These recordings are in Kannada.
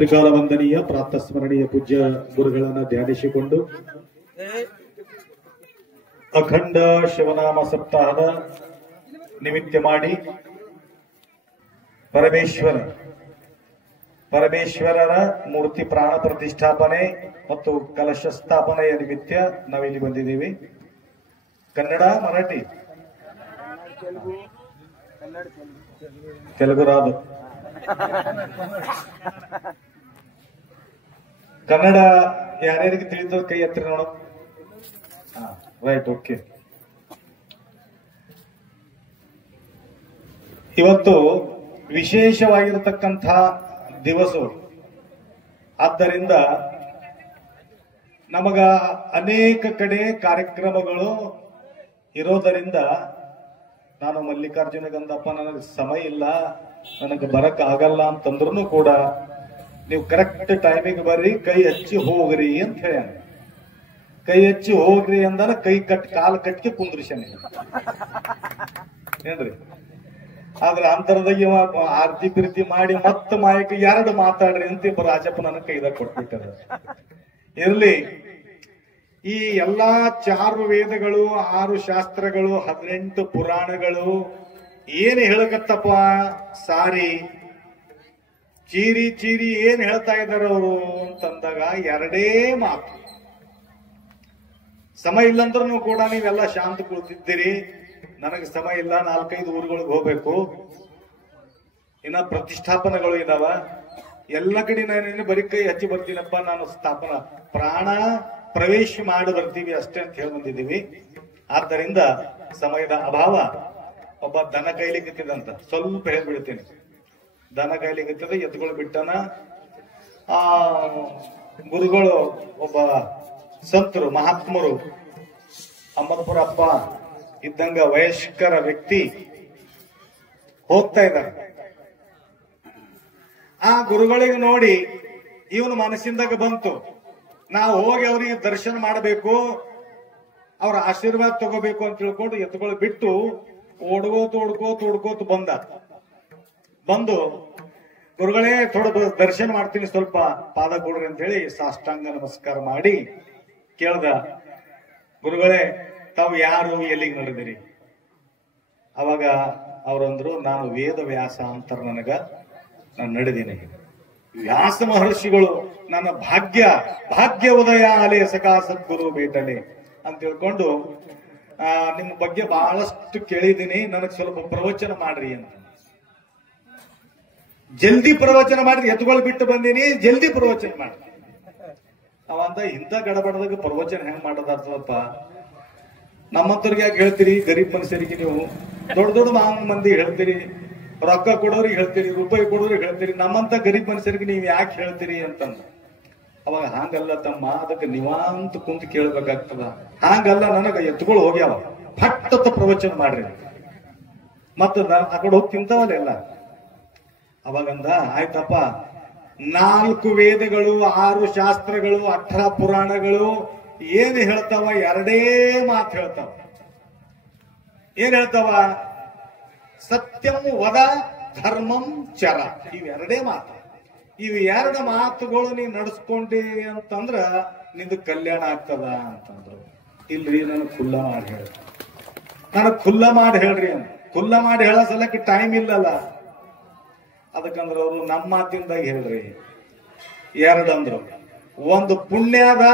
ತ್ರಿಕಾಲ ವಂದನೀಯ ಪ್ರಾತಸ್ಮರಣೀಯ ಪೂಜ್ಯ ಗುರುಗಳನ್ನ ಧ್ಯಾನಿಸಿಕೊಂಡು ಅಖಂಡ ಶಿವನಾಮ ಸಪ್ತಾಹದ ನಿಮಿತ್ತ ಮಾಡಿ ಪರಮೇಶ್ವರರ ಮೂರ್ತಿ ಪ್ರಾಣ ಪ್ರತಿಷ್ಠಾಪನೆ ಮತ್ತು ಕಲಶ ಸ್ಥಾಪನೆಯ ನಿಮಿತ್ತ ನಾವಿಲ್ಲಿ ಬಂದಿದ್ದೀವಿ. ಕನ್ನಡ, ಮರಾಠಿ, ತೆಲುಗು ರಾದು, ಕನ್ನಡ ಯಾರ್ಯಾರಿಗೆ ತಿಳಿದ ಕೈ ಎತ್ತರಿ ನೋಡ. Right, okay. ಇವತ್ತು ವಿಶೇಷವಾಗಿರತಕ್ಕಂಥ ದಿವಸ. ಆದ್ದರಿಂದ ನಮಗ ಅನೇಕ ಕಡೆ ಕಾರ್ಯಕ್ರಮಗಳು ಇರೋದರಿಂದ ನಾನು ಮಲ್ಲಿಕಾರ್ಜುನ ಗಂಧಪ್ಪ ನನಗೆ ಸಮಯ ಇಲ್ಲ, ನನಗೆ ಬರಕ್ ಆಗಲ್ಲ ಅಂತಂದ್ರೂ ಕೂಡ ನೀವು ಕರೆಕ್ಟ್ ಟೈಮಿಗೆ ಬರ್ರಿ, ಕೈ ಹಚ್ಚಿ ಹೋಗ್ರಿ ಅಂತ ಹೇಳ್ಯಾನ. ಕೈ ಹಚ್ಚಿ ಹೋಗ್ರಿ ಅಂದಾನ ಕೈ ಕಾಲು ಕಟ್ಟಿ ಕುಂದ್ರಿಸ್ಯಾನ ಏನ್ರಿ. ಆದ್ರೆ ಅಂತರದಾಗ ಆರ್ತಿ ಪ್ರೀತಿ ಮಾಡಿ ಮತ್ತ ಮಾಯಕ ಎರಡು ಮಾತಾಡ್ರಿ ಅಂತ ರಾಜಪ್ಪ ನನಗೆ ಕೈದಾಗ ಕೊಟ್ಬಿಟ್ಟಾರ. ಇರ್ಲಿ, ಈ ಎಲ್ಲಾ 4 ವೇದಗಳು, 6 ಶಾಸ್ತ್ರಗಳು, 18 ಪುರಾಣಗಳು ಏನ್ ಹೇಳಕತ್ತಪ್ಪ ಸಾರಿ ಚೀರಿ ಚೀರಿ ಏನ್ ಹೇಳ್ತಾ ಇದಾರ ಅವರು ಅಂತಂದಾಗ ಎರಡೇ ಮಾತು. ಸಮಯ ಇಲ್ಲಂದ್ರೂ ಕೂಡ ನೀವೆಲ್ಲ ಶಾಂತ ಕುಳಿತಿದ್ದೀರಿ. ನನಗೆ ಸಮಯ ಇಲ್ಲ, 4-5 ಊರುಗಳಿಗೆ ಹೋಗ್ಬೇಕು, ಇನ್ನ ಪ್ರತಿಷ್ಠಾಪನೆಗಳು ಇದಾವ. ಎಲ್ಲ ಕಡೆ ನಾನು ಬರೀ ಕೈ ಹಚ್ಚಿ ಬರ್ತೀನಪ್ಪ, ನಾನು ಪ್ರಾಣ ಪ್ರವೇಶ ಮಾಡಿ ಬರ್ತೀವಿ ಅಷ್ಟೇ ಅಂತ ಹೇಳಿ ಬಂದಿದ್ದೀವಿ. ಆದ್ದರಿಂದ ಸಮಯದ ಅಭಾವ. ಒಬ್ಬ ದನ ಕಾಯ್ಲಿಕ್ಕಿದಂತ ಸ್ವಲ್ಪ ಹೇಳ್ಬಿಡ್ತೀನಿ. ದನ ಕಾಯ್ಲಿಕ್ಕಿದ ಎತ್ತುಗಳು ಬಿಟ್ಟನ. ಗುರುಗಳು ಒಬ್ಬ ಸಂತರು ಮಹಾತ್ಮರು ಅಮ್ಮಪುರಪ್ಪ ಇದ್ದಂಗ ವಯಸ್ಕರ ವ್ಯಕ್ತಿ ಹೋಗ್ತಾ ಇದ್ದಾರೆ. ಆ ಗುರುಗಳಿಗೆ ನೋಡಿ ಇವನು ಮನಸ್ಸಿಂದಾಗ ಬಂತು, ನಾವು ಹೋಗಿ ಅವರಿಗೆ ದರ್ಶನ ಮಾಡಬೇಕು, ಅವ್ರ ಆಶೀರ್ವಾದ ತಗೋಬೇಕು ಅಂತ ತಿಳ್ಕೊಂಡು ಎತ್ತುಗಳು ಬಿಟ್ಟು ಓಡ್ಕೋತ ಬಂದು ಗುರುಗಳೇ ದರ್ಶನ ಮಾಡ್ತೀನಿ, ಸ್ವಲ್ಪ ಪಾದ ಕೊಡ್ರಿ ಅಂತ ಹೇಳಿ ಸಾಷ್ಟಾಂಗ ನಮಸ್ಕಾರ ಮಾಡಿ ಕೇಳ್ದ. ಗುರುಗಳೇ, ತಾವು ಯಾರು, ಎಲ್ಲಿಗೆ ನಡೆದಿರಿ? ಅವಾಗ ಅವರಂದ್ರು, ನಾನು ವೇದ ವ್ಯಾಸ ಅಂತಾರ ನನಗ, ನಾನು ನಡೆದೀನಿ. ವ್ಯಾಸ ಮಹರ್ಷಿಗಳು ನನ್ನ ಭಾಗ್ಯ ಉದಯ ಅಲೆ ಸಖಾ ಸದ್ಗುರು ಬೇಟಲೆ ಅಂತ ತಿಳ್ಕೊಂಡು ನಿಮ್ಮ ಬಗ್ಗೆ ಬಹಳಷ್ಟು ಕೇಳಿದ್ದೀನಿ, ನನಗೆ ಸ್ವಲ್ಪ ಪ್ರವಚನ ಮಾಡ್ರಿ ಅಂತ. ಜಲ್ದಿ ಪ್ರವಚನ ಮಾಡ್ರಿ, ಎತ್ತುಗಳು ಬಿಟ್ಟು ಬಂದೀನಿ, ಜಲ್ದಿ ಪ್ರವಚನ ಮಾಡ್ರಿ ಅವಂತ. ಇಂಥ ಗಡಬಡದಾಗ ಪ್ರವಚನ ಹೆಂಗ್ ಮಾಡೋದಾರ್ತದಪ್ಪ? ನಮ್ಮಂತವ್ರಿಗೆ ಯಾಕೆ ಹೇಳ್ತೀರಿ? ಗರೀಬ್ ಮನುಷ್ಯರಿಗೆ ನೀವು ದೊಡ್ಡ ಮಂದಿ ಹೇಳ್ತೀರಿ, ರೊಕ್ಕ ಕೊಡೋರಿಗೆ ಹೇಳ್ತೀರಿ, ರೂಪಾಯಿ ಕೊಡೋರಿಗೆ ಹೇಳ್ತೀರಿ, ನಮ್ಮಂತ ಗರೀಬ್ ಮನುಷ್ಯರಿಗೆ ನೀವು ಯಾಕೆ ಹೇಳ್ತೀರಿ ಅಂತಂದ. ಅವಾಗ ಹಾಂಗಲ್ಲ ತಮ್ಮ, ಅದಕ್ಕೆ ನೀವಂತ ಕುಂತು ಕೇಳ್ಬೇಕಾಗ್ತದ. ಹಾಂಗಲ್ಲ, ನನಗ ಎತ್ತುಗಳು ಹೋಗ್ಯಾವ, ಫಟ್ಟತ್ತ ಪ್ರವಚನ ಮಾಡ್ರಿ, ಮತ್ತ ಆ ಕಡೆ ಹೋಗಿ ತಿಂತಾವಲ್ಲ ಎಲ್ಲ. ಅವಾಗಂದ, ಆಯ್ತಪ್ಪ, 4 ವೇದಗಳು, 6 ಶಾಸ್ತ್ರಗಳು, 18 ಪುರಾಣಗಳು ಏನ್ ಹೇಳ್ತಾವ? ಎರಡೇ ಮಾತು ಹೇಳ್ತಾವ. ಏನ್ ಹೇಳ್ತಾವ? ಸತ್ಯಂ ವದ, ಧರ್ಮಂ ಚರ. ಇವೆರಡೇ ಮಾತು. ಇವು 2 ಮಾತುಗಳು ನೀವ್ ನಡೆಸ್ಕೊಂಡಿ ಅಂತಂದ್ರ ನಿಂದು ಕಲ್ಯಾಣ ಆಗ್ತದ ಅಂತಂದ್ರು. ಇಲ್ರಿ, ನನಗ್ ಖುಲ್ಲಾ ಮಾಡಿ ಹೇಳ್ರಿ ಅಂತ. ಖುಲ್ಲಾ ಮಾಡಿ ಹೇಳೋ ಸಲಕ್ಕೆ ಟೈಮ್ ಇಲ್ಲಲ್ಲ. ಅದಕ್ಕಂದ್ರ ಅವರು ನಮ್ಮ ಮಾತಿಂದ ಹೇಳ್ರಿ. 2 ಅಂದ್ರು, ಒಂದು ಪುಣ್ಯ ಅದ,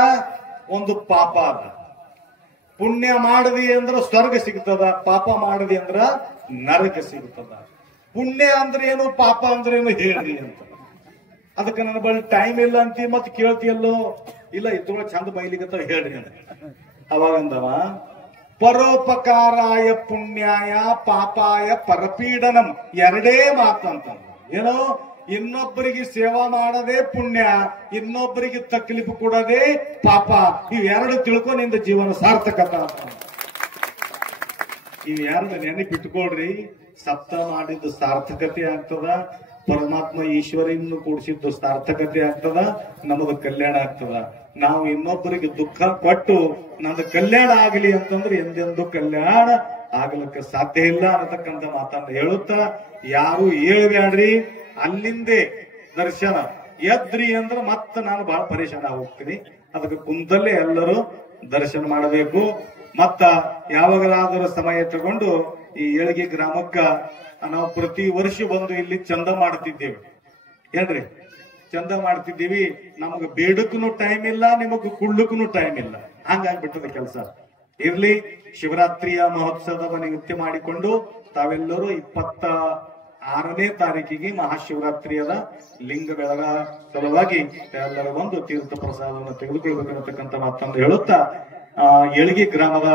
ಒಂದು ಪಾಪ ಅದ. ಪುಣ್ಯ ಮಾಡದಿ ಅಂದ್ರ ಸ್ವರ್ಗ ಸಿಗ್ತದ, ಪಾಪ ಮಾಡದಿ ಅಂದ್ರ ನರಕ ಸಿಗ್ತದ. ಪುಣ್ಯ ಅಂದ್ರೆ ಏನು, ಪಾಪ ಅಂದ್ರೆ ಏನು ಹೇಳ್ರಿ ಅಂತ. ಅದಕ್ಕೆ ನನ್ನ ಬಳಿ ಟೈಮ್ ಇಲ್ಲ ಅಂತಿ, ಮತ್ತೆ ಕೇಳ್ತಿಯಲ್ಲೋ? ಇಲ್ಲ, ಇತ್ತೊಳ ಚಂದ ಬೈಲಿಗತ್ತ ಹೇಳ್ರಿ ಅಂತ. ಅವಾಗಂದವ, ಪರೋಪಕಾರಾಯ ಪುಣ್ಯಾಯ ಪಾಪಾಯ ಪರಪೀಡನಂ. ಎರಡೇ ಮಾತಂತ. ಏನೋ, ಇನ್ನೊಬ್ಬರಿಗೆ ಸೇವಾ ಮಾಡದೆ ಪುಣ್ಯ, ಇನ್ನೊಬ್ಬರಿಗೆ ತಕ್ಲೀಫ್ ಕೊಡದೆ ಪಾಪ. ಇವೆರಡು ತಿಳ್ಕೊ, ನಿಂದ ಜೀವನ ಸಾರ್ಥಕತ ಅಂತ. ಇವೆರಡು ನೆನಪಿಟ್ಕೊಳ್ರಿ. ಸಪ್ತ ಮಾಡಿದ್ದು ಸಾರ್ಥಕತೆ ಆಗ್ತದ, ಪರಮಾತ್ಮ ಈಶ್ವರನ್ನು ಕೂಡಿಸಿದ್ದು ಸಾರ್ಥಕತೆ ಆಗ್ತದ, ನಮಗ ಕಲ್ಯಾಣ ಆಗ್ತದ. ನಾವು ಇನ್ನೊಬ್ಬರಿಗೆ ದುಃಖ ಕೊಟ್ಟು ನಮ್ದು ಕಲ್ಯಾಣ ಆಗಲಿ ಅಂತಂದ್ರೆ ಎಂದೆಂದು ಕಲ್ಯಾಣ ಆಗ್ಲಿಕ್ಕೆ ಸಾಧ್ಯ ಇಲ್ಲ ಅನ್ನತಕ್ಕಂಥ ಮಾತನ್ನ ಹೇಳುತ್ತಾ, ಯಾರು ಹೇಳ್ಬ್ಯಾಡ್ರಿ, ಅಲ್ಲಿಂದೇ ದರ್ಶನ ಎದ್ರಿ ಅಂದ್ರೆ ಮತ್ತೆ ನಾನು ಬಹಳ ಪರೇಶಾನ ಹೋಗ್ತೀನಿ. ಅದಕ್ಕೆ ಕುಂತಲ್ಲೇ ಎಲ್ಲರೂ ದರ್ಶನ ಮಾಡಬೇಕು. ಮತ್ತ ಯಾವಾಗಲಾದರೂ ಸಮಯ ತಗೊಂಡು ಈ ಏಳ್ಗಿ ಗ್ರಾಮಕ್ಕ ನಾವು ಪ್ರತಿ ವರ್ಷ ಬಂದು ಇಲ್ಲಿ ಚಂದ ಮಾಡ್ತಿದ್ದೇವೆ ಏನ್ರಿ, ಚಂದ ಮಾಡ್ತಿದ್ದೀವಿ. ನಮಗ ಬೇಡಕ್ಕೂ ಟೈಮ್ ಇಲ್ಲ, ನಿಮಗ್ ಕುಡ್ಲಕ್ಕೂ ಟೈಮ್ ಇಲ್ಲ, ಹಂಗಾಗ್ಬಿಟ್ಟದ ಕೆಲಸ. ಇರ್ಲಿ, ಶಿವರಾತ್ರಿಯ ಮಹೋತ್ಸವದ ನಿಮಿತ್ತ ಮಾಡಿಕೊಂಡು ತಾವೆಲ್ಲರೂ 26ನೇ ತಾರೀಕಿಗೆ ಮಹಾಶಿವರಾತ್ರಿಯದ ಲಿಂಗ ಬೆಳಗ ಸಲುವಾಗಿ ಎಲ್ಲರ ಒಂದು ತೀರ್ಥ ಪ್ರಸಾದವನ್ನು ತೆಗೆದುಕೊಳ್ಬೇಕನ್ನತಕ್ಕಂಥ ಮಾತನ್ನು ಹೇಳುತ್ತಾ, ಏಳ್ಗಿ ಗ್ರಾಮದ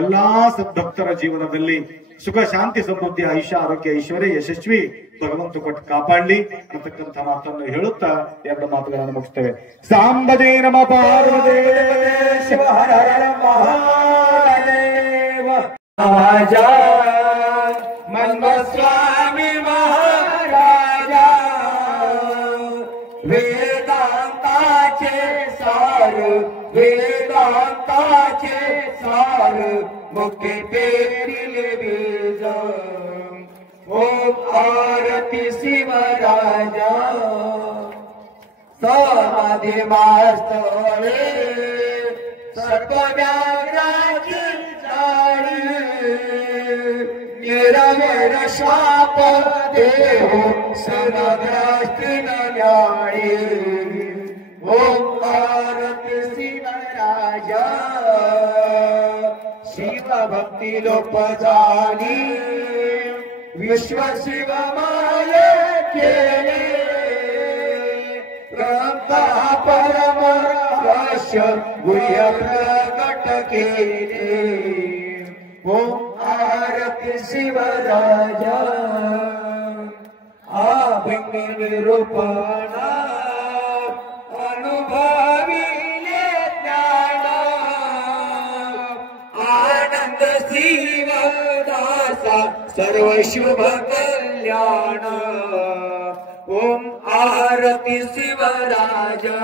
ಎಲ್ಲಾ ಸದ್ಭಕ್ತರ ಜೀವನದಲ್ಲಿ ಸುಖ ಶಾಂತಿ ಸಮೃದ್ಧಿ ಆಯುಷ್ಯ ಆರೋಗ್ಯ ಐಶ್ವರ್ಯ ಯಶಸ್ವಿ ಭಗವಂತ ಕೊಟ್ಟು ಕಾಪಾಡಲಿ ಅಂತಕ್ಕಂಥ ಮಾತನ್ನು ಹೇಳುತ್ತಾ ಎರಡು ಮಾತುಗಳನ್ನು ಮುಗಿಸ್ತೇವೆ. ಸಾಂಬದೇ ನಮ ಪಾರ್ವದೇವ ಹರ ಹರ ಮಹಾದೇವ ರಾಜ ಮನ್ಮಸ್ವಾಮಿ ಮಹಾರಾಜ ವೇದಾಂತಾचे सार वेदांताचे सार मुखे पेरिले बीज ओम आरती शिवराजा समाधी मास्तळे सर्व व्याघ्राची जाळी निरवेर शाप देव सनग्रस्ती न्याळी ओम आरती शिवराजा शिव भक्ती लोप झाली विश्व शिव माये केले ब्रह्मा परम रहस्य गुह्य प्रकट केले ओम आरती शिवराजा अभिन्न निरूपणा अनुभविले ज्ञान आनंद शिवदासा सर्व शुभ कल्याण ओम आरती शिवराजा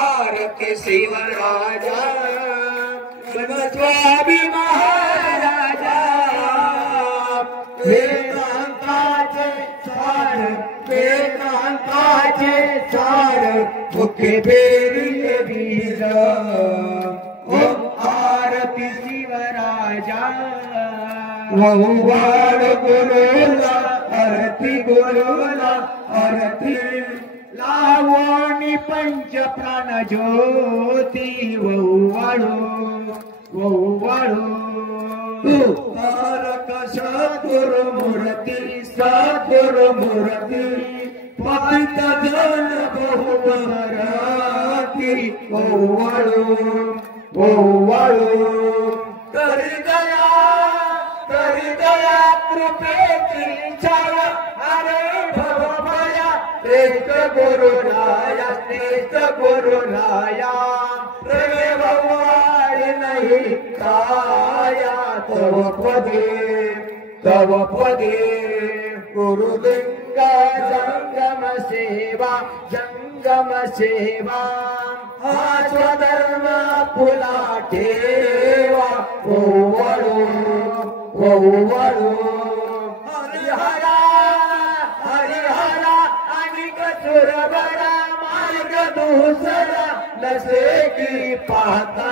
आरती शिवराजा स्वामी महाराजा वेदांताचे सार वेदांताचे सार मुखे पेरिले बीज ओम आरती शिवराजा वहुवाड गुरुला आरती गुरुला आरती लावणी पंच प्राण ज्योती वहुवाडो वहुवाडो तारक सद्गुरु मूर्ति पंत जन बहुमराती वहुवाडो वहुवाडो करी दया कृपेची छाया अरे भवभया श्रेष्ठ गुरुराया श्रेष्ठ गुरुराया रे भवानी नहीं काया तव पदे गुरुलिंगा जंगम सेवा हा स्वधर्म फुला ठेवा ओवाळू हरिहरा आणि कसुरबरा मार्ग दुसरा नसे की पाहता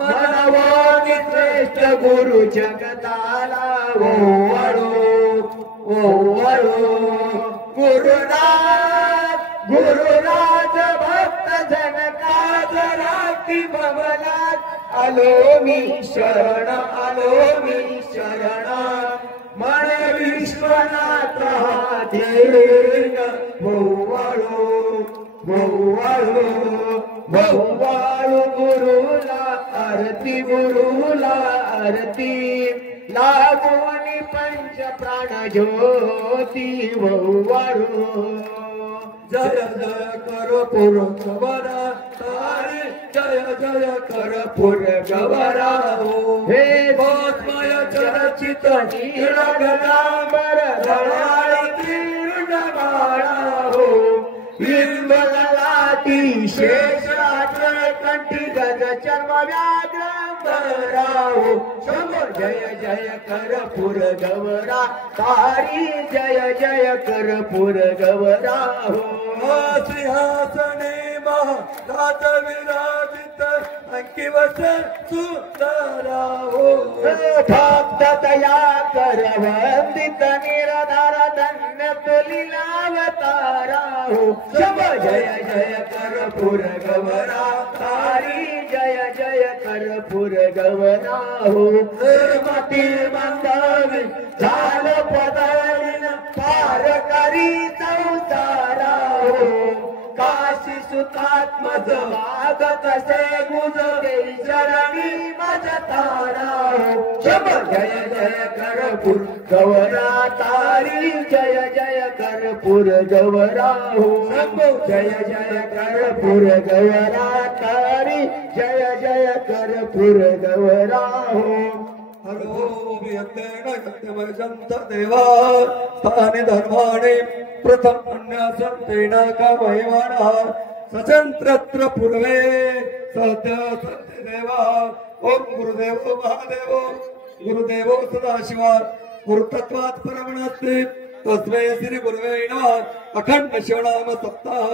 मनवानी श्रेष्ठ गुरु जगताला ओवाळू गुरुराज भक्त जनकाज राखी भवनात आलो मी शरण मन विश्वनाथ देन भोवाळू गुरुला आरती लागोनी पंच प्राण ज्योती वहुवाळू जय जय कर पुरगवरा तारे जय जय कर पुरगवरा हे भोजमय चरचित नीरगनांबर लळाळी तीर्ण बाळा हो इंद्रलाती शेषात्र कंठी गज चर्म व्याघ्र हो जय जय कर्पूर गौरा तारी जय जय कर्पूर गौरा हो सिंहासने महाराज विराजित अंकिवस सुंदरा हो भक्त दया कर वंदित निराधार धन्य लीलावतारा हो जय जय कर्पूर गौरा तारी जय जय कर्पूर गौरा हो मती मंदावी झाल पदारीन पार करी संसारा हो काशी सुतात्मज वागत से गुजरे चरणी मज तारा हो जय जय कर्पूर गौरा तारी जय जय कर्पूर गौरा हो जय जय कर्पूर गौरा तारी जय जय कर्पूर गौरा हो हरो वियतेन सत्यमजंत देवा स्थानि धर्माणि प्रथम अन्यासंतेन कवैवानः सचंत्रत्र पूर्वे सत्य सत्य देवा ओम गुरुदेवो महादेवो गुरुदेवो सदाशिवा गुरुतत्वात् परमणस्ति तस्मै श्री गुरुवे नमः अखंड शिवनाम सप्ताह।